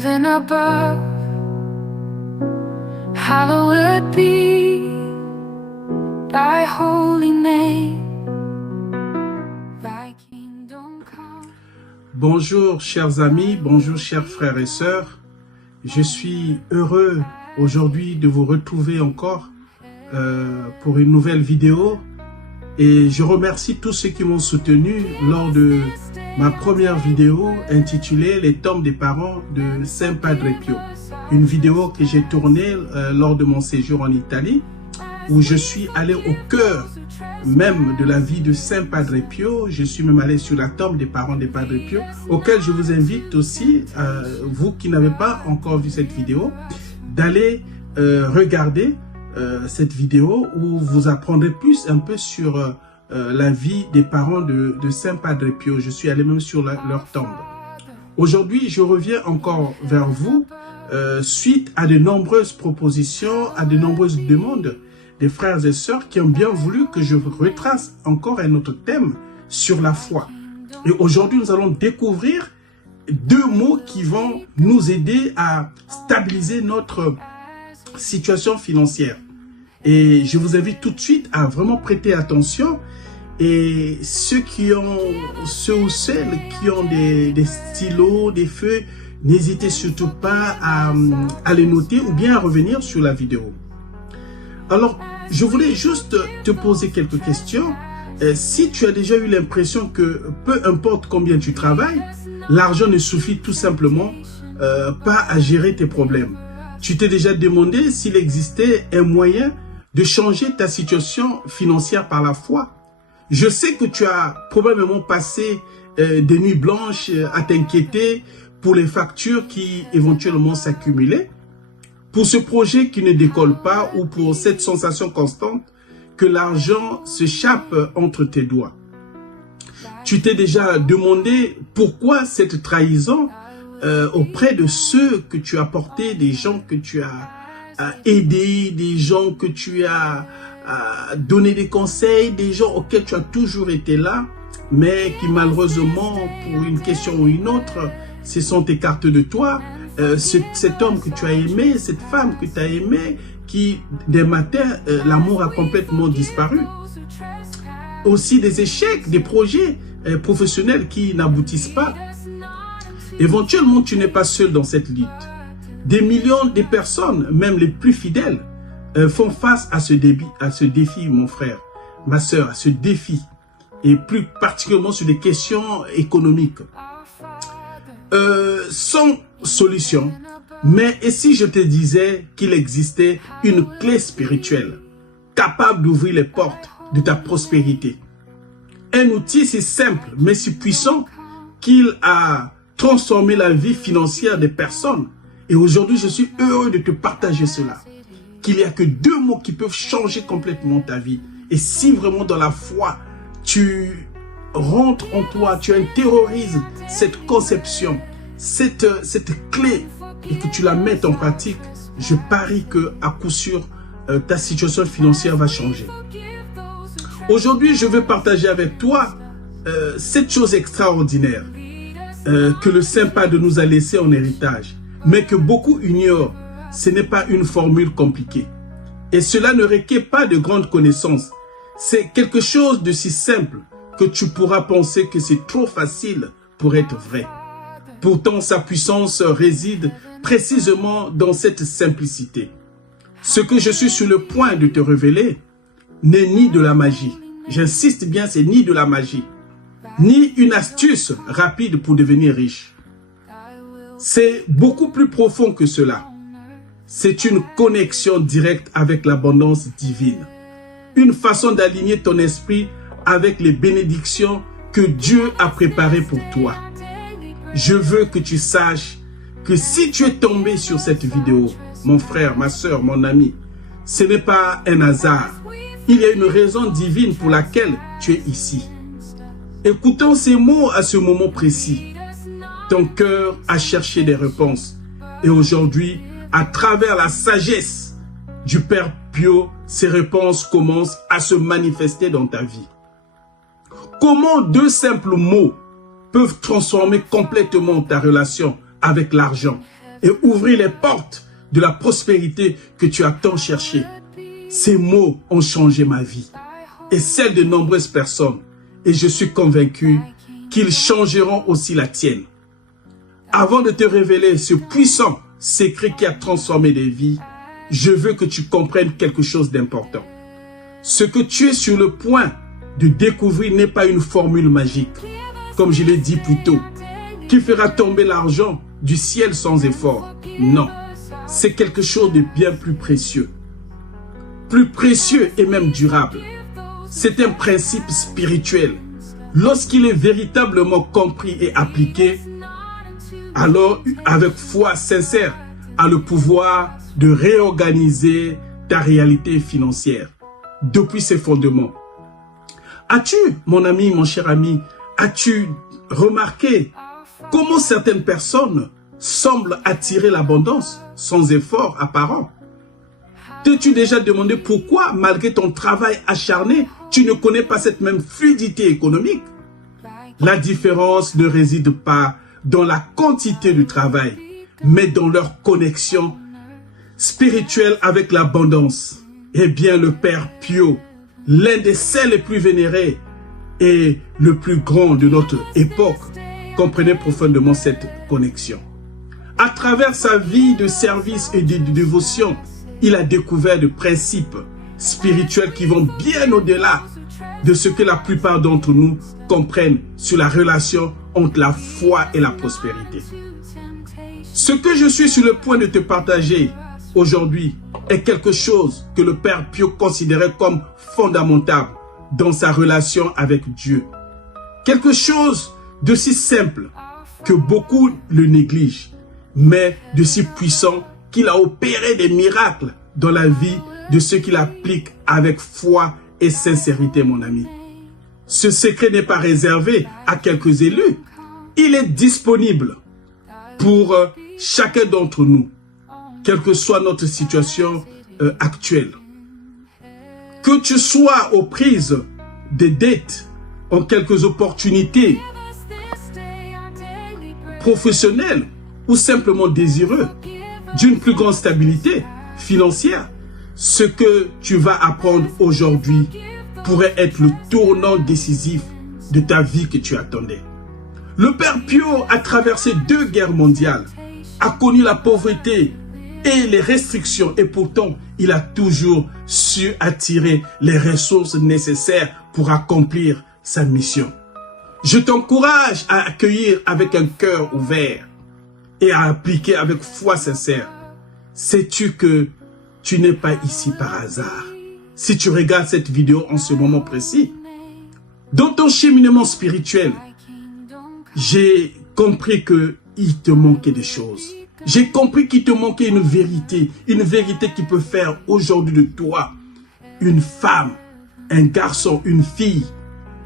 heaven above, hallowed be thy holy name, thy kingdom come. Bonjour chers amis, bonjour chers frères et sœurs. Je suis heureux aujourd'hui de vous retrouver encore pour une nouvelle vidéo. Et je remercie tous ceux qui m'ont soutenu lors de ma première vidéo intitulée « Les tombes des parents de Saint Padre Pio ». Une vidéo que j'ai tournée lors de mon séjour en Italie, où je suis allé au cœur même de la vie de Saint Padre Pio. Je suis même allé sur la tombe des parents de Padre Pio, auquel je vous invite aussi, vous qui n'avez pas encore vu cette vidéo, d'aller regarder cette vidéo où vous apprendrez plus un peu sur la vie des parents de Saint Padre Pio. Je suis allé même sur leur tombe. Aujourd'hui, je reviens encore vers vous suite à de nombreuses propositions, à de nombreuses demandes des frères et sœurs qui ont bien voulu que je retrace encore un autre thème sur la foi. Et aujourd'hui, nous allons découvrir deux mots qui vont nous aider à stabiliser notre situation financière. Et je vous invite tout de suite à vraiment prêter attention. Et ceux ou celles qui ont des stylos, des feuilles, n'hésitez surtout pas à les noter ou bien à revenir sur la vidéo. Alors, je voulais juste te poser quelques questions. Si tu as déjà eu l'impression que peu importe combien tu travailles, l'argent ne suffit tout simplement pas à gérer tes problèmes. Tu t'es déjà demandé s'il existait un moyen de changer ta situation financière par la foi. Je sais que tu as probablement passé des nuits blanches à t'inquiéter pour les factures qui éventuellement s'accumulaient, pour ce projet qui ne décolle pas ou pour cette sensation constante que l'argent s'échappe entre tes doigts. Tu t'es déjà demandé pourquoi cette trahison auprès de ceux que tu as portés, des gens que tu as aidés, des gens que tu as donné des conseils, des gens auxquels tu as toujours été là, mais qui malheureusement, pour une question ou une autre, se sont écartés de toi. Cet homme que tu as aimé, cette femme que tu as aimée, qui des matins, l'amour a complètement disparu. Aussi des échecs, des projets professionnels qui n'aboutissent pas. Éventuellement, tu n'es pas seul dans cette lutte. Des millions de personnes, même les plus fidèles, font face à ce défi, mon frère, ma soeur, à ce défi. Et plus particulièrement sur des questions économiques. Sans solution. Mais et si je te disais qu'il existait une clé spirituelle capable d'ouvrir les portes de ta prospérité? Un outil si simple mais si puissant qu'il a transformé la vie financière des personnes. Et aujourd'hui, je suis heureux de te partager cela. Qu'il n'y a que deux mots qui peuvent changer complètement ta vie. Et si vraiment dans la foi, tu rentres en toi, tu intériorises cette conception, cette clé, et que tu la mettes en pratique, je parie que à coup sûr, ta situation financière va changer. Aujourd'hui, je veux partager avec toi cette chose extraordinaire que le Saint Padre nous a laissé en héritage, mais que beaucoup ignorent. Ce n'est pas une formule compliquée. Et cela ne requiert pas de grandes connaissances. C'est quelque chose de si simple que tu pourras penser que c'est trop facile pour être vrai. Pourtant, sa puissance réside précisément dans cette simplicité. Ce que je suis sur le point de te révéler n'est ni de la magie. J'insiste bien, c'est ni de la magie, ni une astuce rapide pour devenir riche. C'est beaucoup plus profond que cela. C'est une connexion directe avec l'abondance divine. Une façon d'aligner ton esprit avec les bénédictions que Dieu a préparées pour toi. Je veux que tu saches que si tu es tombé sur cette vidéo, mon frère, ma soeur, mon ami, ce n'est pas un hasard. Il y a une raison divine pour laquelle tu es ici. Écoutons ces mots à ce moment précis. Ton cœur a cherché des réponses. Et aujourd'hui, à travers la sagesse du Père Pio, ces réponses commencent à se manifester dans ta vie. Comment deux simples mots peuvent transformer complètement ta relation avec l'argent? et ouvrir les portes de la prospérité que tu as tant cherché. Ces mots ont changé ma vie et celle de nombreuses personnes. Et je suis convaincu qu'ils changeront aussi la tienne. Avant de te révéler ce puissant secret qui a transformé des vies, je veux que tu comprennes quelque chose d'important. Ce que tu es sur le point de découvrir n'est pas une formule magique, comme je l'ai dit plus tôt, qui fera tomber l'argent du ciel sans effort. Non, c'est quelque chose de bien plus précieux et même durable. C'est un principe spirituel. Lorsqu'il est véritablement compris et appliqué, alors avec foi sincère, a le pouvoir de réorganiser ta réalité financière depuis ses fondements. As-tu, mon ami, mon cher ami, as-tu remarqué comment certaines personnes semblent attirer l'abondance sans effort apparent? T'es-tu déjà demandé pourquoi, malgré ton travail acharné, tu ne connais pas cette même fluidité économique? La différence ne réside pas dans la quantité du travail, mais dans leur connexion spirituelle avec l'abondance. Eh bien, le Père Pio, l'un des saints les plus vénérés et le plus grand de notre époque, comprenait profondément cette connexion. À travers sa vie de service et de dévotion, il a découvert des principes spirituels qui vont bien au-delà de ce que la plupart d'entre nous comprennent sur la relation entre la foi et la prospérité. Ce que je suis sur le point de te partager aujourd'hui est quelque chose que le Père Pio considérait comme fondamental dans sa relation avec Dieu. Quelque chose de si simple que beaucoup le négligent, mais de si puissant qu'il a opéré des miracles dans la vie de ceux qui l'appliquent avec foi et sincérité, mon ami. Ce secret n'est pas réservé à quelques élus. Il est disponible pour chacun d'entre nous, quelle que soit notre situation actuelle. Que tu sois aux prises des dettes, en quelques opportunités professionnelles ou simplement désireux d'une plus grande stabilité financière, ce que tu vas apprendre aujourd'hui pourrait être le tournant décisif de ta vie que tu attendais. Le Père Pio a traversé 2 guerres mondiales, a connu la pauvreté et les restrictions et pourtant il a toujours su attirer les ressources nécessaires pour accomplir sa mission. Je t'encourage à accueillir avec un cœur ouvert et à appliquer avec foi sincère. Sais-tu que tu n'es pas ici par hasard? Si tu regardes cette vidéo en ce moment précis, dans ton cheminement spirituel, j'ai compris qu'il te manquait des choses. J'ai compris qu'il te manquait une vérité qui peut faire aujourd'hui de toi une femme, un garçon, une fille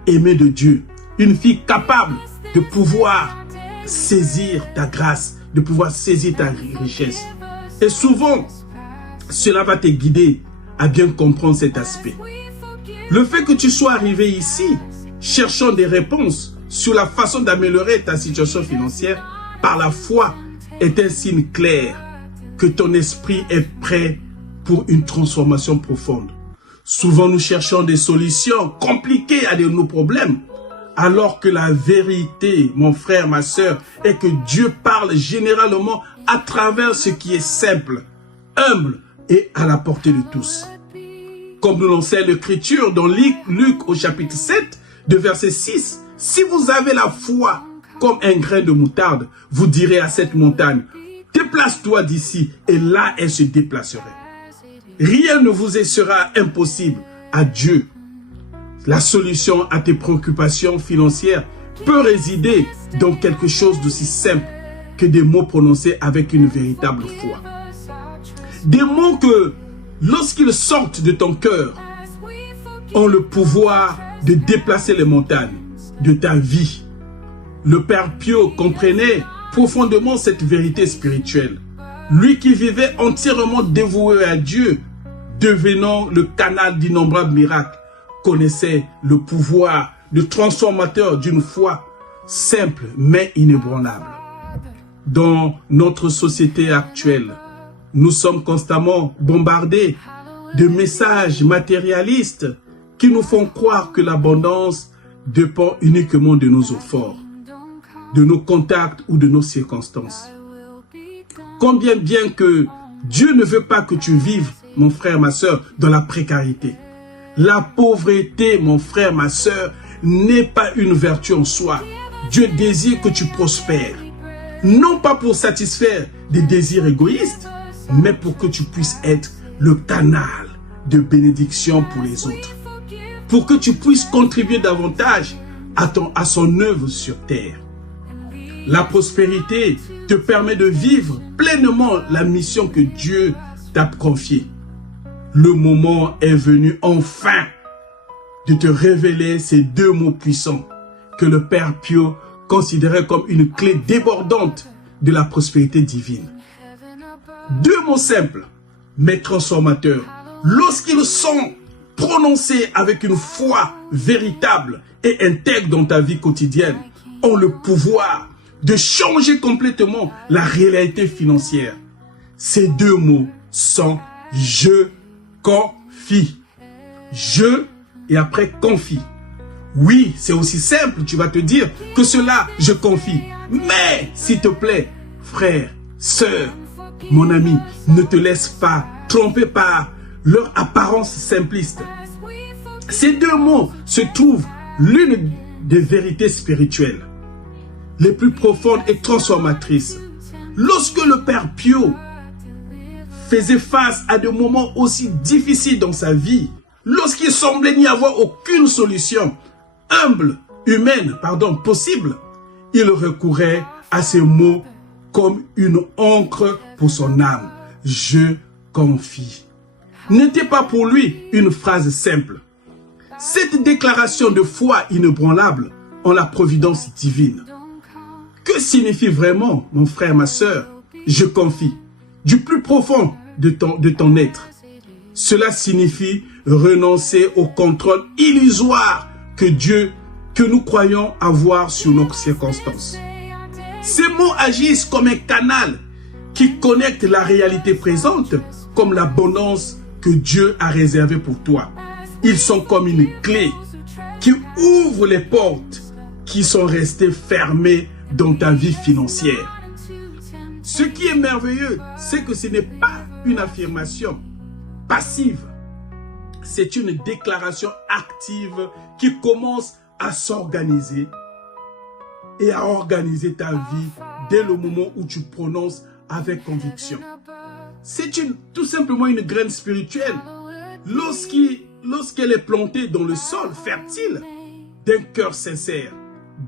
aimée de Dieu, une fille capable de pouvoir saisir ta grâce, de pouvoir saisir ta richesse. Et souvent, cela va te guider à bien comprendre cet aspect. Le fait que tu sois arrivé ici, cherchant des réponses sur la façon d'améliorer ta situation financière par la foi, est un signe clair que ton esprit est prêt pour une transformation profonde. Souvent, nous cherchons des solutions compliquées à nos problèmes, alors que la vérité, mon frère, ma soeur, est que Dieu parle généralement à travers ce qui est simple, humble et à la portée de tous. Comme nous l'enseigne l'Écriture dans Luc au chapitre 7, de verset 6, « Si vous avez la foi comme un grain de moutarde, vous direz à cette montagne, déplace-toi d'ici, et là elle se déplacerait. Rien ne vous sera impossible à Dieu. La solution à tes préoccupations financières peut résider dans quelque chose d'aussi simple que des mots prononcés avec une véritable foi. Des mots que, lorsqu'ils sortent de ton cœur, ont le pouvoir de déplacer les montagnes de ta vie. Le Père Pio comprenait profondément cette vérité spirituelle. Lui qui vivait entièrement dévoué à Dieu, devenant le canal d'innombrables miracles, connaissait le pouvoir de transformateur d'une foi simple mais inébranlable. dans notre société actuelle. Nous sommes constamment bombardés de messages matérialistes qui nous font croire que l'abondance dépend uniquement de nos efforts, de nos contacts ou de nos circonstances. Combien bien que Dieu ne veut pas que tu vives, mon frère, ma soeur, dans la précarité. La pauvreté, mon frère, ma soeur, n'est pas une vertu en soi. Dieu désire que tu prospères. Non pas pour satisfaire des désirs égoïstes, mais pour que tu puisses être le canal de bénédiction pour les autres. Pour que tu puisses contribuer davantage à son œuvre sur terre. La prospérité te permet de vivre pleinement la mission que Dieu t'a confiée. Le moment est venu enfin de te révéler ces deux mots puissants que le Père Pio considérait comme une clé débordante de la prospérité divine. Deux mots simples, mais transformateurs. Lorsqu'ils sont prononcés avec une foi véritable et intègre dans ta vie quotidienne, ont le pouvoir de changer complètement la réalité financière. Ces deux mots sont « je confie ». Je et après confie. Oui, c'est aussi simple, tu vas te dire que cela, je confie. Mais, s'il te plaît, frère, sœur, mon ami, ne te laisse pas tromper par leur apparence simpliste. Ces deux mots se trouvent l'une des vérités spirituelles les plus profondes et transformatrices. Lorsque le Père Pio faisait face à des moments aussi difficiles dans sa vie, lorsqu'il semblait n'y avoir aucune solution humaine, possible, il recourait à ces mots comme une encre pour son âme. Je confie. N'était pas pour lui une phrase simple. Cette déclaration de foi inébranlable en la providence divine. Que signifie vraiment, mon frère, ma sœur, je confie, du plus profond de ton être? Cela signifie renoncer au contrôle illusoire que nous croyons avoir sur nos circonstances. Ces mots agissent comme un canal qui connecte la réalité présente comme l'abondance que Dieu a réservée pour toi. Ils sont comme une clé qui ouvre les portes qui sont restées fermées dans ta vie financière. Ce qui est merveilleux, c'est que ce n'est pas une affirmation passive. C'est une déclaration active qui commence à s'organiser et à organiser ta vie dès le moment où tu prononces avec conviction. C'est tout simplement une graine spirituelle. Lorsqu'elle est plantée dans le sol fertile d'un cœur sincère,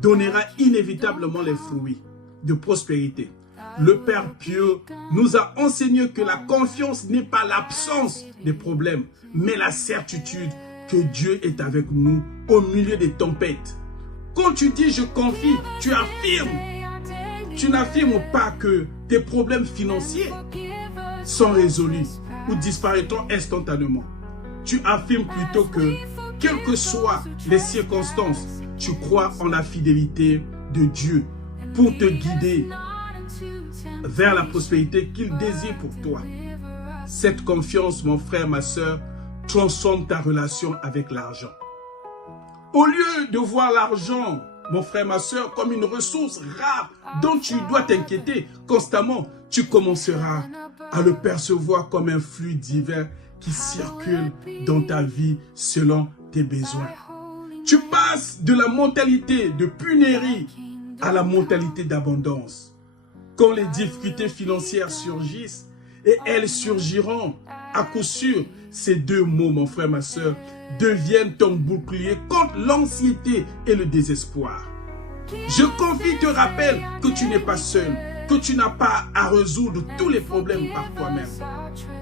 donnera inévitablement les fruits de prospérité. Le Père Pio nous a enseigné que la confiance n'est pas l'absence des problèmes, mais la certitude que Dieu est avec nous au milieu des tempêtes. Quand tu dis « je confie », tu affirmes. Tu n'affirmes pas que tes problèmes financiers sont résolus ou disparaîtront instantanément. Tu affirmes plutôt que, quelles que soient les circonstances, tu crois en la fidélité de Dieu pour te guider vers la prospérité qu'il désire pour toi. Cette confiance, mon frère, ma soeur, transforme ta relation avec l'argent. Au lieu de voir l'argent, mon frère, ma soeur, comme une ressource rare dont tu dois t'inquiéter constamment, tu commenceras à le percevoir comme un flux divin qui circule dans ta vie selon tes besoins. Tu passes de la mentalité de punérie à la mentalité d'abondance. Quand les difficultés financières surgissent, et elles surgiront à coup sûr, ces deux mots, mon frère, ma soeur, deviennent ton bouclier contre l'anxiété et le désespoir. Je confie te rappelle que tu n'es pas seul, que tu n'as pas à résoudre tous les problèmes par toi-même,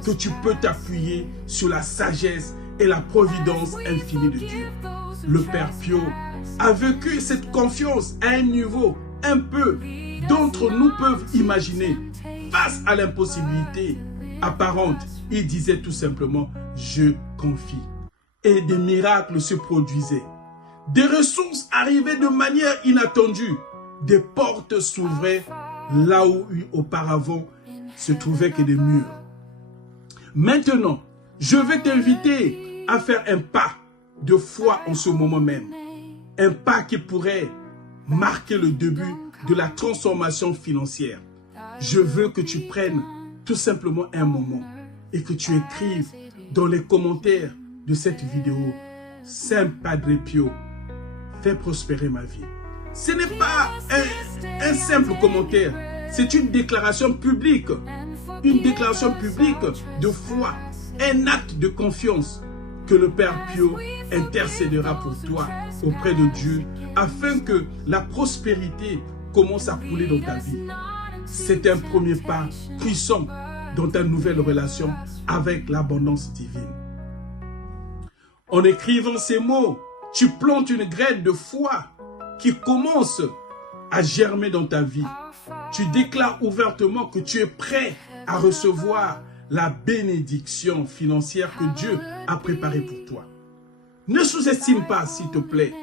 que tu peux t'appuyer sur la sagesse et la providence infinie de Dieu. Le Père Pio a vécu cette confiance à un niveau un peu d'entre nous peuvent imaginer. Face à l'impossibilité apparente, il disait tout simplement « je confie ». Et des miracles se produisaient. Des ressources arrivaient de manière inattendue. Des portes s'ouvraient là où auparavant se trouvaient que des murs. Maintenant, je vais t'inviter à faire un pas de foi en ce moment même. Un pas qui pourrait marquer le début de la transformation financière. Je veux que tu prennes tout simplement un moment et que tu écrives dans les commentaires de cette vidéo « Saint Padre Pio, fais prospérer ma vie ». Ce n'est pas un simple commentaire, c'est une déclaration publique de foi, un acte de confiance que le Père Pio intercédera pour toi auprès de Dieu afin que la prospérité commence à couler dans ta vie. C'est un premier pas puissant dans ta nouvelle relation avec l'abondance divine. En écrivant ces mots, tu plantes une graine de foi qui commence à germer dans ta vie. Tu déclares ouvertement que tu es prêt à recevoir la bénédiction financière que Dieu a préparée pour toi. Ne sous-estime pas, s'il te plaît,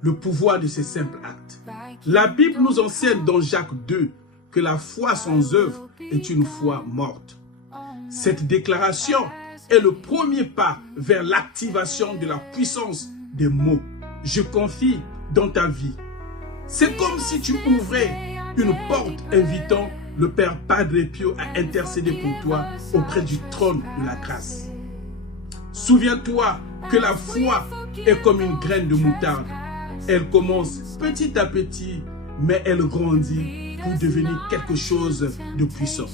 le pouvoir de ces simples actes. La Bible nous enseigne dans Jacques 2 que la foi sans œuvre est une foi morte. Cette déclaration est le premier pas vers l'activation de la puissance des mots. Je confie dans ta vie. C'est comme si tu ouvrais une porte invitant le Père Padre Pio à intercéder pour toi auprès du trône de la grâce. Souviens-toi que la foi est comme une graine de moutarde. Elle commence petit à petit, mais elle grandit pour devenir quelque chose de puissant.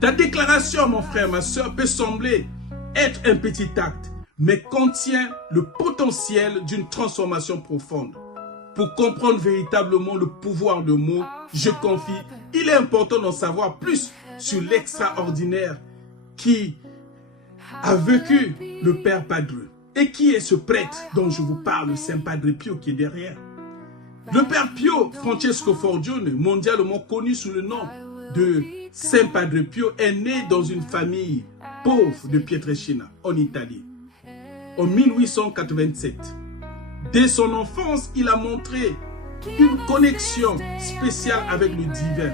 Ta déclaration, mon frère, ma soeur, peut sembler être un petit acte, mais contient le potentiel d'une transformation profonde. Pour comprendre véritablement le pouvoir de mots, je confie, il est important d'en savoir plus sur l'extraordinaire qui a vécu le Père Padre. Et qui est ce prêtre dont je vous parle, Saint Padre Pio, qui est derrière? Le Père Pio Francesco Forgione, mondialement connu sous le nom de Saint Padre Pio, est né dans une famille pauvre de Pietrelcina, en Italie, en 1887. Dès son enfance, il a montré une connexion spéciale avec le divin.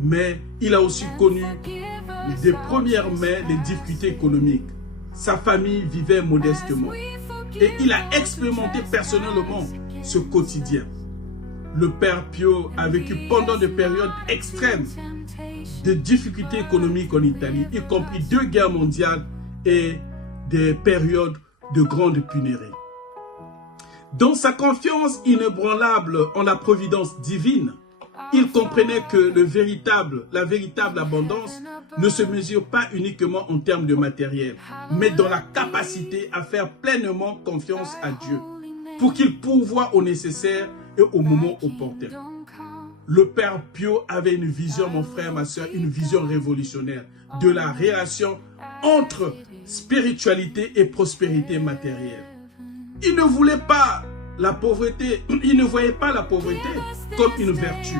Mais il a aussi connu des premières mains les difficultés économiques. Sa famille vivait modestement. Et il a expérimenté personnellement ce quotidien. Le Père Pio a vécu pendant des périodes extrêmes de difficultés économiques en Italie, y compris 2 guerres mondiales et des périodes de grande pénurie. Dans sa confiance inébranlable en la providence divine, il comprenait que la véritable abondance ne se mesure pas uniquement en termes de matériel, mais dans la capacité à faire pleinement confiance à Dieu pour qu'il pourvoie au nécessaire et au moment opportun. Le Père Pio avait une vision, mon frère, ma soeur, une vision révolutionnaire de la relation entre spiritualité et prospérité matérielle. Il ne voulait pas la pauvreté, il ne voyait pas la pauvreté comme une vertu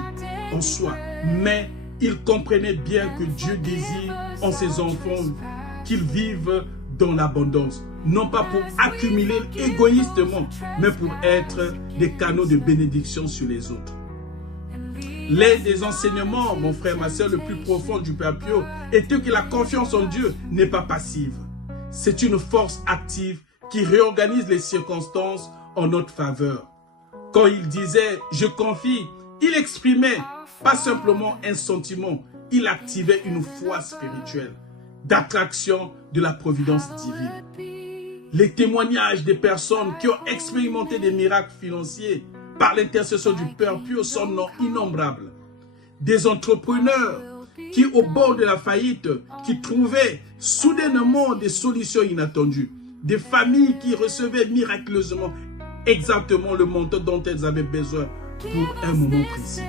en soi, mais il comprenait bien que Dieu désire en ses enfants qu'ils vivent dans l'abondance, non pas pour accumuler égoïstement, mais pour être des canaux de bénédiction sur les autres. L'un des enseignements, mon frère, ma soeur, le plus profond du Père Pio était que la confiance en Dieu n'est pas passive. C'est une force active qui réorganise les circonstances en notre faveur. Quand il disait « je confie », il exprimait pas simplement un sentiment, il activait une foi spirituelle d'attraction de la providence divine. Les témoignages des personnes qui ont expérimenté des miracles financiers par l'intercession du Père Pio sont innombrables. Des entrepreneurs qui, au bord de la faillite, qui trouvaient soudainement des solutions inattendues. Des familles qui recevaient miraculeusement exactement le montant dont elles avaient besoin pour un moment précis.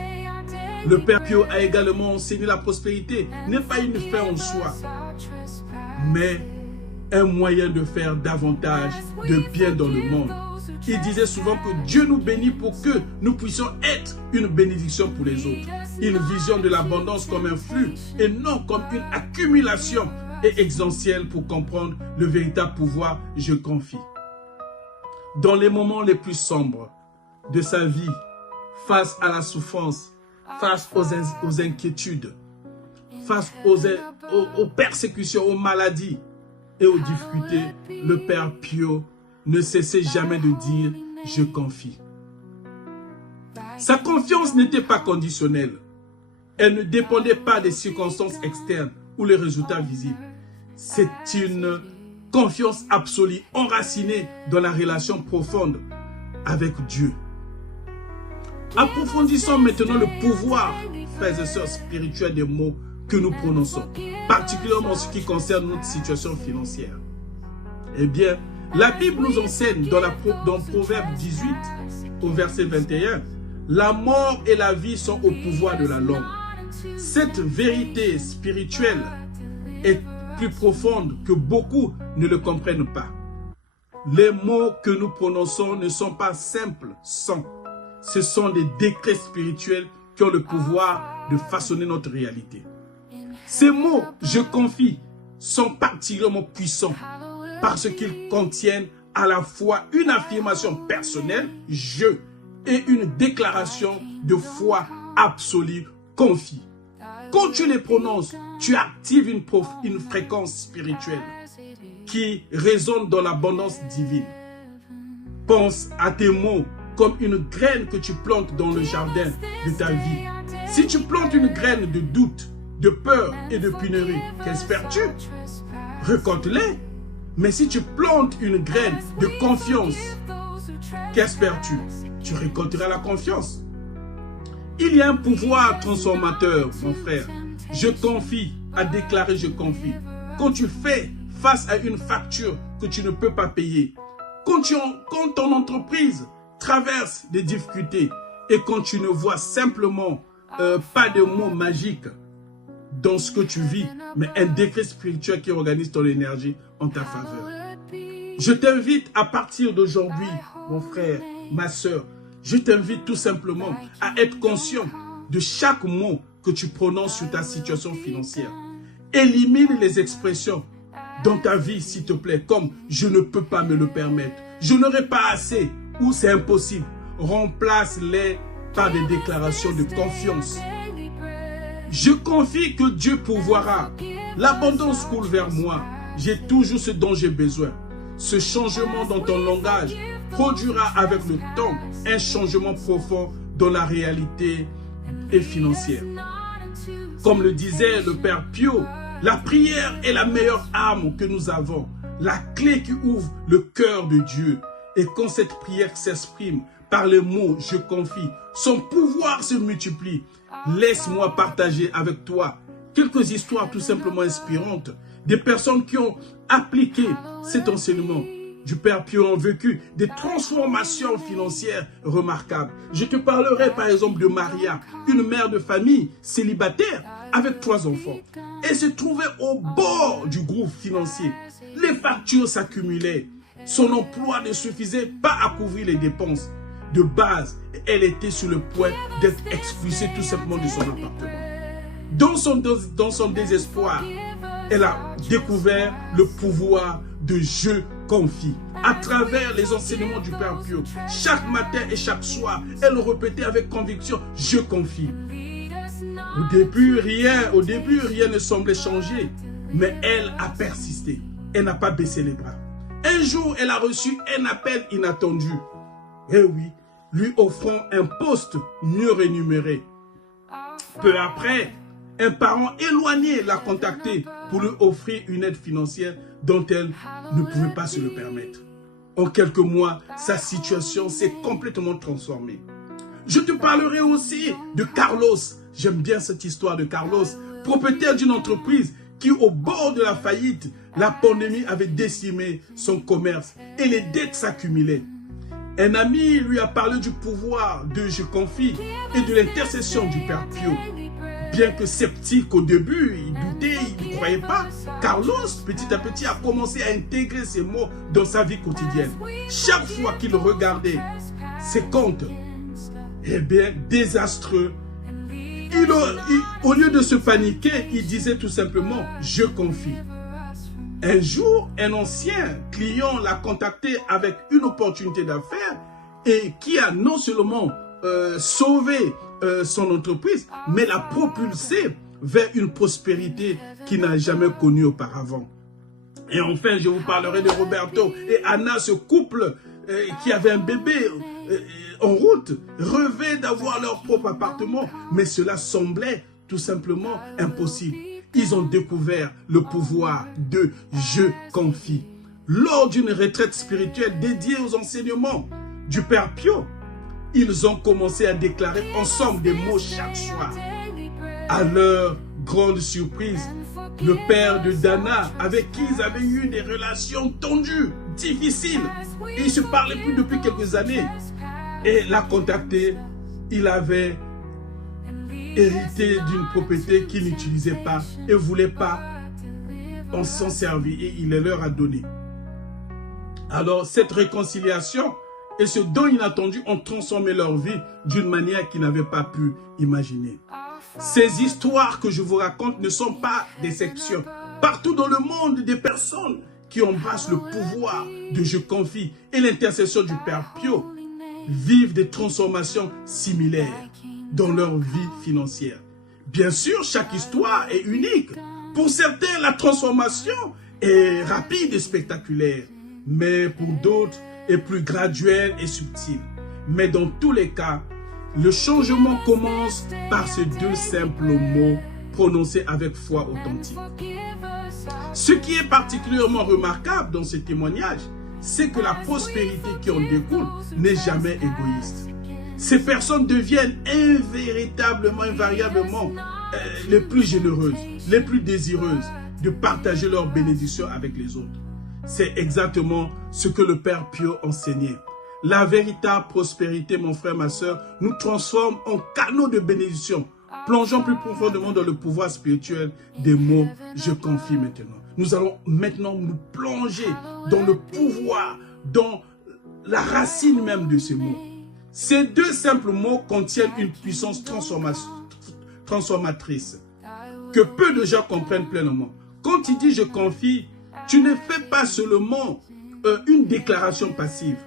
Le Père Pio a également enseigné la prospérité n'est pas une fin en soi, mais un moyen de faire davantage de bien dans le monde. Il disait souvent que Dieu nous bénit pour que nous puissions être une bénédiction pour les autres. Une vision de l'abondance comme un flux et non comme une accumulation est essentielle pour comprendre le véritable pouvoir « je confie ». Dans les moments les plus sombres de sa vie, face à la souffrance, face aux inquiétudes, face aux persécutions, aux maladies et aux difficultés, le Père Pio ne cessait jamais de dire « je confie ». Sa confiance n'était pas conditionnelle. Elle ne dépendait pas des circonstances externes ou les résultats visibles. C'est une confiance absolue, enracinée dans la relation profonde avec Dieu. Approfondissons maintenant le pouvoir, frères et sœurs spirituels, des mots que nous prononçons, particulièrement en ce qui concerne notre situation financière. Eh bien, la Bible nous enseigne dans Proverbe 18, au verset 21, la mort et la vie sont au pouvoir de la langue. Cette vérité spirituelle est plus profonde que beaucoup ne le comprennent pas. Les mots que nous prononçons ne sont pas simples sons. Ce sont des décrets spirituels qui ont le pouvoir de façonner notre réalité. Ces mots, je confie, sont particulièrement puissants parce qu'ils contiennent à la fois une affirmation personnelle, je, et une déclaration de foi absolue, confie. Quand tu les prononces, tu actives une fréquence spirituelle qui résonne dans l'abondance divine. Pense à tes mots comme une graine que tu plantes dans le jardin de ta vie. Si tu plantes une graine de doute, de peur et de pénurie, qu'espères-tu? Récolte-les. Mais si tu plantes une graine de confiance, qu'espères-tu? Tu récolteras la confiance. Il y a un pouvoir transformateur, mon frère. Je confie, à déclarer je confie. Quand tu fais face à une facture que tu ne peux pas payer, quand ton entreprise traverse des difficultés et quand tu ne vois simplement pas de mots magiques dans ce que tu vis, mais un décret spirituel qui organise ton énergie en ta faveur. Je t'invite à partir d'aujourd'hui, mon frère, ma soeur, je t'invite tout simplement à être conscient de chaque mot que tu prononces sur ta situation financière. Élimine les expressions dans ta vie, s'il te plaît, comme « je ne peux pas me le permettre »,« je n'aurai pas assez » ou « c'est impossible ». Remplace-les par des déclarations de confiance. Je confie que Dieu pourvoira. L'abondance coule vers moi. J'ai toujours ce dont j'ai besoin. Ce changement dans ton langage produira avec le temps un changement profond dans la réalité et financière. Comme le disait le Père Pio, la prière est la meilleure arme que nous avons, la clé qui ouvre le cœur de Dieu. Et quand cette prière s'exprime par les mots « je confie », son pouvoir se multiplie. Laisse-moi partager avec toi quelques histoires tout simplement inspirantes, des personnes qui ont appliqué cet enseignement du Père Pio, ont vécu des transformations financières remarquables. Je te parlerai par exemple de Maria, une mère de famille célibataire avec 3 enfants. Elle se trouvait au bord du gouffre financier. Les factures s'accumulaient. Son emploi ne suffisait pas à couvrir les dépenses de base. Elle était sur le point d'être expulsée tout simplement de son appartement. Dans son désespoir, elle a découvert le pouvoir de « je confie ». À travers les enseignements du Père Pio, chaque matin et chaque soir, elle répétait avec conviction « je confie ». Au début, rien ne semblait changer, mais elle a persisté. Elle n'a pas baissé les bras. Un jour, elle a reçu un appel inattendu. Eh oui, lui offrant un poste mieux rémunéré. Peu après, un parent éloigné l'a contacté pour lui offrir une aide financière dont elle ne pouvait pas se le permettre. En quelques mois, sa situation s'est complètement transformée. Je te parlerai aussi de Carlos. J'aime bien cette histoire de Carlos, propriétaire d'une entreprise qui, au bord de la faillite, la pandémie avait décimé son commerce et les dettes s'accumulaient. Un ami lui a parlé du pouvoir de « je confie » et de l'intercession du Père Pio. Bien que sceptique au début, il doutait, il ne croyait pas, Carlos, petit à petit, a commencé à intégrer ces mots dans sa vie quotidienne. Chaque fois qu'il regardait ses comptes, eh bien, désastreux, au lieu de se paniquer, il disait tout simplement « je confie ». Un jour, un ancien client l'a contacté avec une opportunité d'affaires et qui a non seulement sauvé son entreprise, mais l'a propulsée vers une prospérité qu'il n'a jamais connue auparavant. Et enfin, je vous parlerai de Roberto et Anna, ce couple qui avait un bébé en route, rêvait d'avoir leur propre appartement, mais cela semblait tout simplement impossible. Ils ont découvert le pouvoir de « je confie ». Lors d'une retraite spirituelle dédiée aux enseignements du Père Pio, ils ont commencé à déclarer ensemble des mots chaque soir. À leur grande surprise, le père de Dana, avec qui ils avaient eu des relations tendues, difficiles, et ils ne se parlaient plus depuis quelques années, et l'a contacté. Il avait hérité d'une propriété qu'il n'utilisait pas et ne voulait pas en s'en servir, et il les leur a donné. Alors cette réconciliation et ce don inattendu ont transformé leur vie d'une manière qu'ils n'avaient pas pu imaginer. Ces histoires que je vous raconte ne sont pas des exceptions. Partout dans le monde, des personnes qui embrassent le pouvoir de Je confie et l'intercession du Père Pio vivent des transformations similaires dans leur vie financière. Bien sûr, chaque histoire est unique. Pour certains, la transformation est rapide et spectaculaire, mais pour d'autres, est plus graduelle et subtile. Mais dans tous les cas, le changement commence par ces deux simples mots prononcés avec foi authentique. Ce qui est particulièrement remarquable dans ce témoignage, c'est que la prospérité qui en découle n'est jamais égoïste. Ces personnes deviennent invariablement les plus généreuses, les plus désireuses de partager leurs bénédictions avec les autres. C'est exactement ce que le Père Pio enseignait. La véritable prospérité, mon frère, ma soeur, nous transforme en canaux de bénédiction. Plongeons plus profondément dans le pouvoir spirituel des mots « je confie » maintenant. Nous allons maintenant nous plonger dans le pouvoir, dans la racine même de ces mots. Ces deux simples mots contiennent une puissance transformatrice que peu de gens comprennent pleinement. Quand tu dis « je confie », tu ne fais pas seulement une déclaration passive.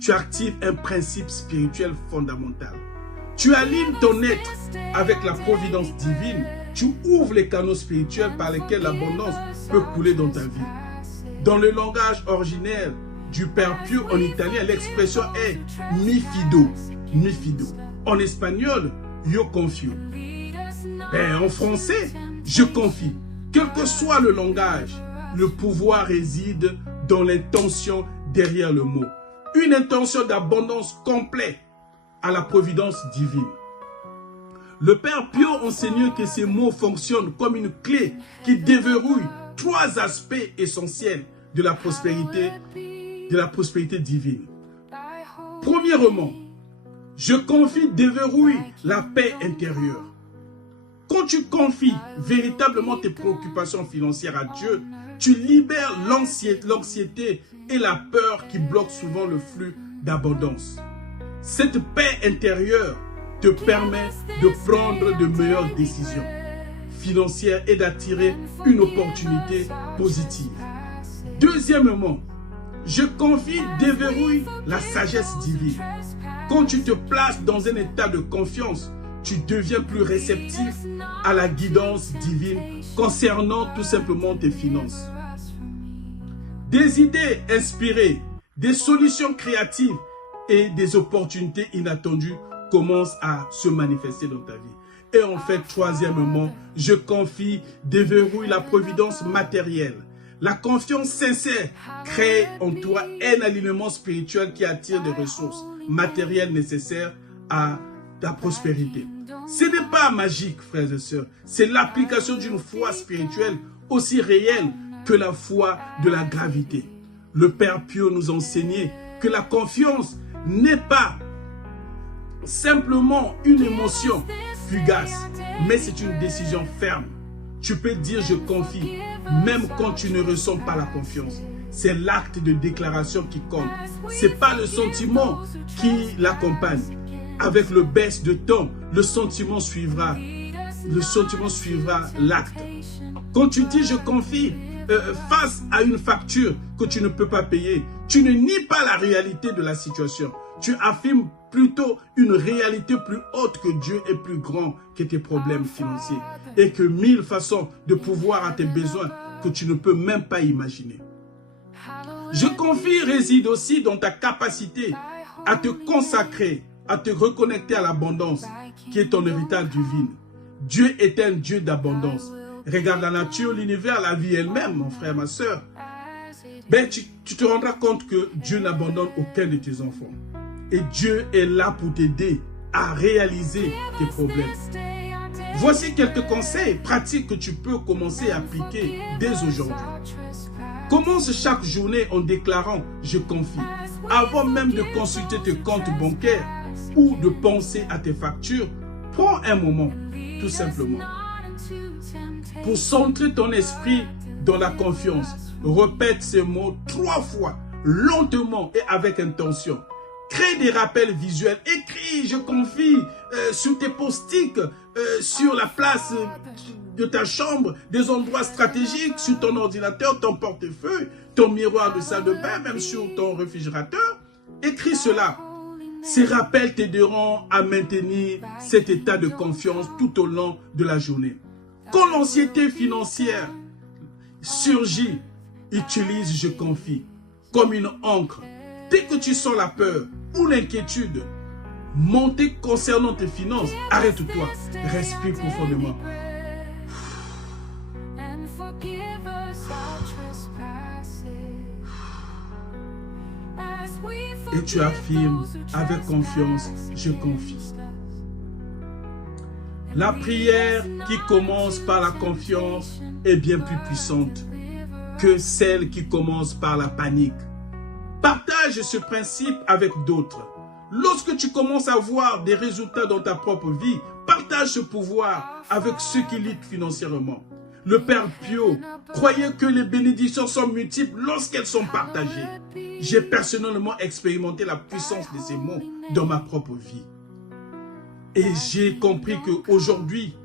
Tu actives un principe spirituel fondamental. Tu alignes ton être avec la providence divine. Tu ouvres les canaux spirituels par lesquels l'abondance peut couler dans ta vie. Dans le langage originel du Père Pio en italien, l'expression est mi fido, mi fido. En espagnol, yo confio. En français, je confie. Quel que soit le langage, le pouvoir réside dans l'intention derrière le mot. Une intention d'abondance complète à la providence divine. Le Père Pio enseignait que ces mots fonctionnent comme une clé qui déverrouille trois aspects essentiels de la prospérité divine. Premièrement, je confie déverrouille la paix intérieure. Quand tu confies véritablement tes préoccupations financières à Dieu, tu libères l'anxiété et la peur qui bloquent souvent le flux d'abondance. Cette paix intérieure te permet de prendre de meilleures décisions financières et d'attirer une opportunité positive. Deuxièmement, je confie déverrouille la sagesse divine. Quand tu te places dans un état de confiance, tu deviens plus réceptif à la guidance divine concernant tout simplement tes finances. Des idées inspirées, des solutions créatives et des opportunités inattendues commencent à se manifester dans ta vie. Et en fait, troisièmement, je confie déverrouille la providence matérielle. La confiance sincère crée en toi un alignement spirituel qui attire des ressources matérielles nécessaires à ta prospérité. Ce n'est pas magique, frères et sœurs. C'est l'application d'une foi spirituelle aussi réelle que la foi de la gravité. Le Père Pio nous enseignait que la confiance n'est pas simplement une émotion fugace, mais c'est une décision ferme. Tu peux dire je confie, même quand tu ne ressens pas la confiance. C'est l'acte de déclaration qui compte. Ce n'est pas le sentiment qui l'accompagne. Avec le baisse de temps, le sentiment suivra l'acte. Quand tu dis je confie face à une facture que tu ne peux pas payer, tu ne nies pas la réalité de la situation. Tu affirmes plutôt une réalité plus haute que Dieu est plus grand que tes problèmes financiers et que 1000 façons de pouvoir à tes besoins que tu ne peux même pas imaginer. Je confie réside aussi dans ta capacité à te consacrer, à te reconnecter à l'abondance qui est ton héritage divin. Dieu est un Dieu d'abondance. Regarde la nature, l'univers, la vie elle-même, mon frère, ma soeur. Ben, tu te rendras compte que Dieu n'abandonne aucun de tes enfants. Et Dieu est là pour t'aider à réaliser tes problèmes. Voici quelques conseils pratiques que tu peux commencer à appliquer dès aujourd'hui. Commence chaque journée en déclarant « Je confie ». Avant même de consulter tes comptes bancaires ou de penser à tes factures, prends un moment, tout simplement. Pour centrer ton esprit dans la confiance, répète ces mots 3 fois, lentement et avec intention. Crée des rappels visuels, écris « Je confie » sur tes post-it, sur la place de ta chambre, des endroits stratégiques, sur ton ordinateur, ton portefeuille, ton miroir de salle de bain, même sur ton réfrigérateur. Écris cela. Ces rappels t'aideront à maintenir cet état de confiance tout au long de la journée. Quand l'anxiété financière surgit, utilise « Je confie » comme une encre. Dès que tu sens la peur ou l'inquiétude monter concernant tes finances, arrête-toi, respire profondément. Et tu affirmes avec confiance, je confie. La prière qui commence par la confiance est bien plus puissante que celle qui commence par la panique. Partage ce principe avec d'autres. Lorsque tu commences à voir des résultats dans ta propre vie, partage ce pouvoir avec ceux qui luttent financièrement. Le Père Pio croyait que les bénédictions sont multiples lorsqu'elles sont partagées. J'ai personnellement expérimenté la puissance de ces mots dans ma propre vie. Et j'ai compris qu'aujourd'hui,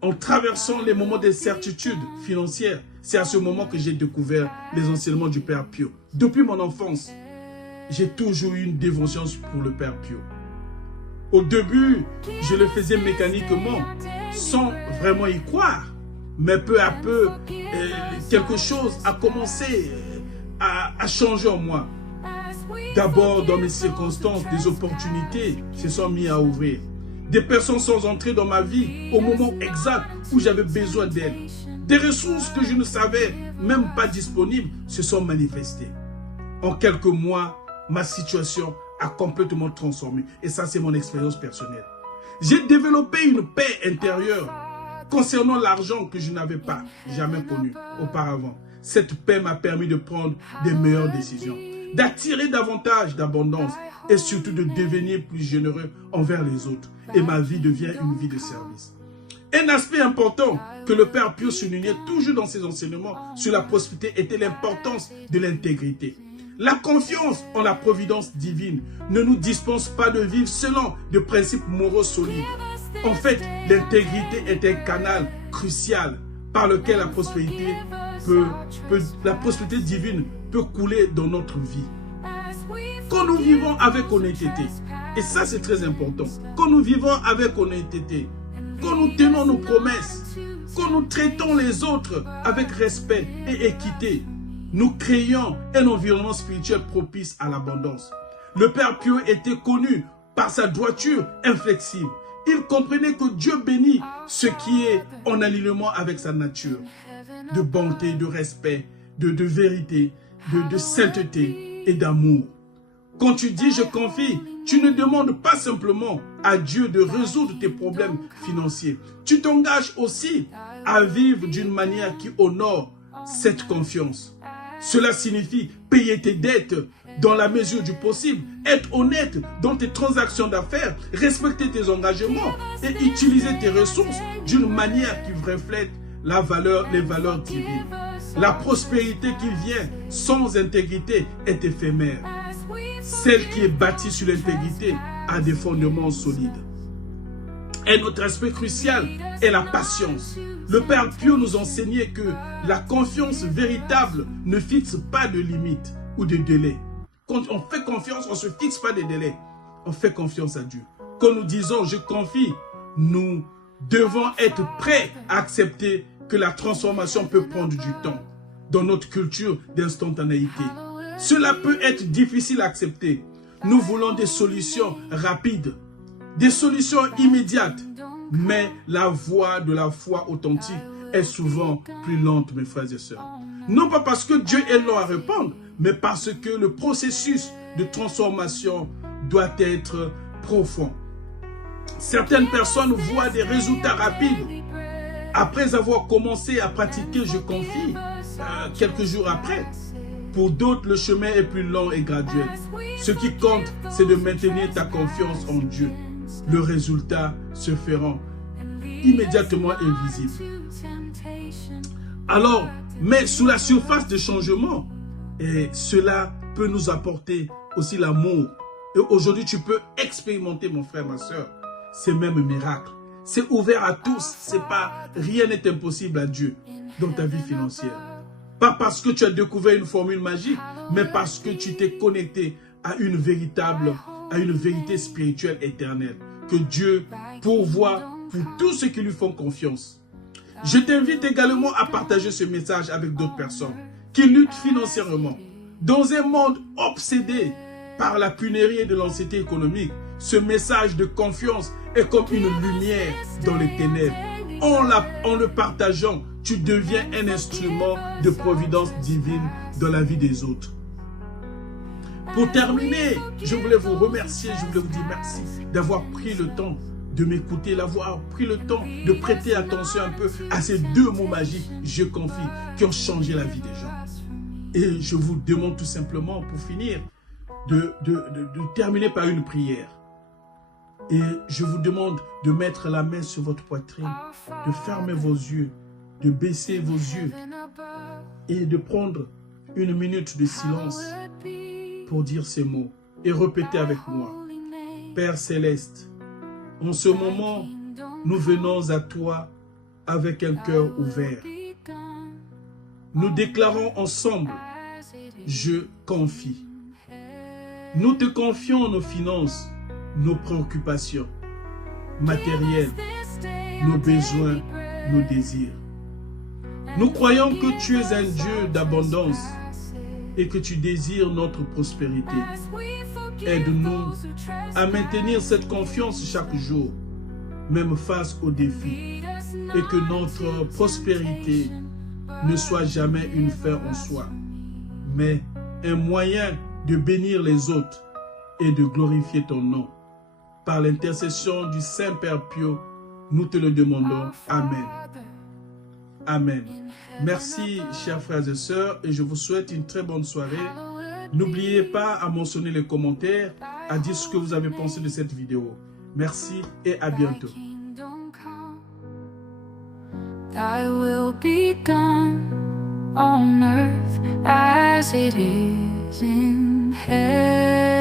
en traversant les moments d'incertitude financière, c'est à ce moment que j'ai découvert les enseignements du Père Pio. Depuis mon enfance, j'ai toujours eu une dévotion pour le Père Pio. Au début, je le faisais mécaniquement, sans vraiment y croire. Mais peu à peu, quelque chose a commencé à changer en moi. D'abord, dans mes circonstances, des opportunités se sont mises à ouvrir. Des personnes sont entrées dans ma vie au moment exact où j'avais besoin d'elles. Des ressources que je ne savais même pas disponibles se sont manifestées. En quelques mois, ma situation a complètement transformé. Et ça, c'est mon expérience personnelle. J'ai développé une paix intérieure concernant l'argent que je n'avais pas jamais connu auparavant. Cette paix m'a permis de prendre des meilleures décisions, d'attirer davantage d'abondance et surtout de devenir plus généreux envers les autres. Et ma vie devient une vie de service. Un aspect important que le Père Pio soulignait toujours dans ses enseignements sur la prospérité était l'importance de l'intégrité. La confiance en la providence divine ne nous dispense pas de vivre selon des principes moraux solides. En fait, l'intégrité est un canal crucial par lequel la prospérité divine peut couler dans notre vie. Quand nous vivons avec honnêteté, et ça c'est très important, quand nous vivons avec honnêteté, quand nous tenons nos promesses, quand nous traitons les autres avec respect et équité, nous créons un environnement spirituel propice à l'abondance. Le Père Pio était connu par sa droiture inflexible. Il comprenait que Dieu bénit ce qui est en alignement avec sa nature, de bonté, de respect, de vérité, de sainteté et d'amour. Quand tu dis « je confie », tu ne demandes pas simplement à Dieu de résoudre tes problèmes financiers. Tu t'engages aussi à vivre d'une manière qui honore cette confiance. Cela signifie payer tes dettes dans la mesure du possible, être honnête dans tes transactions d'affaires, respecter tes engagements et utiliser tes ressources d'une manière qui reflète les valeurs divines. La prospérité qui vient sans intégrité est éphémère. Celle qui est bâtie sur l'intégrité a des fondements solides. Un autre aspect crucial est la patience. Le Père Pio nous enseignait que la confiance véritable ne fixe pas de limites ou de délais. Quand on fait confiance, on ne se fixe pas des délais. On fait confiance à Dieu. Quand nous disons « je confie », nous devons être prêts à accepter que la transformation peut prendre du temps dans notre culture d'instantanéité. Cela peut être difficile à accepter. Nous voulons des solutions rapides, des solutions immédiates. Mais la voie de la foi authentique est souvent plus lente, mes frères et sœurs. Non pas parce que Dieu est lent à répondre, mais parce que le processus de transformation doit être profond. Certaines personnes voient des résultats rapides après avoir commencé à pratiquer « je confie » quelques jours après. Pour d'autres, le chemin est plus long et graduel. Ce qui compte, c'est de maintenir ta confiance en Dieu. Le résultat se fera immédiatement invisible. Alors, mais sous la surface de changement, et cela peut nous apporter aussi l'amour. Et aujourd'hui, tu peux expérimenter, mon frère, ma soeur, ces mêmes miracles. C'est ouvert à tous. C'est pas, rien n'est impossible à Dieu dans ta vie financière. Pas parce que tu as découvert une formule magique, mais parce que tu t'es connecté à une vérité spirituelle éternelle. Que Dieu pourvoit pour tous ceux qui lui font confiance. Je t'invite également à partager ce message avec d'autres personnes qui luttent financièrement. Dans un monde obsédé par la pénurie de l'anxiété économique, ce message de confiance est comme une lumière dans les ténèbres. En le partageant, tu deviens un instrument de providence divine dans la vie des autres. Pour terminer, je voulais vous remercier, je voulais vous dire merci d'avoir pris le temps de m'écouter, d'avoir pris le temps de prêter attention un peu à ces deux mots magiques, je confie, qui ont changé la vie des gens. Et je vous demande tout simplement, pour finir, de terminer par une prière. Et je vous demande de mettre la main sur votre poitrine, de fermer vos yeux, de baisser vos yeux et de prendre une minute de silence pour dire ces mots et répéter avec moi. Père Céleste, en ce moment, nous venons à toi avec un cœur ouvert. Nous déclarons ensemble, je confie. Nous te confions nos finances, nos préoccupations matérielles, nos besoins, nos désirs. Nous croyons que tu es un Dieu d'abondance et que tu désires notre prospérité. Aide-nous à maintenir cette confiance chaque jour, même face aux défis, et que notre prospérité ne soit jamais une fin en soi, mais un moyen de bénir les autres et de glorifier ton nom. Par l'intercession du Saint-Père Pio, nous te le demandons. Amen. Amen. Merci, chers frères et sœurs, et je vous souhaite une très bonne soirée. N'oubliez pas à mentionner les commentaires, à dire ce que vous avez pensé de cette vidéo. Merci et à bientôt. Thy will be done on earth as it is in heaven.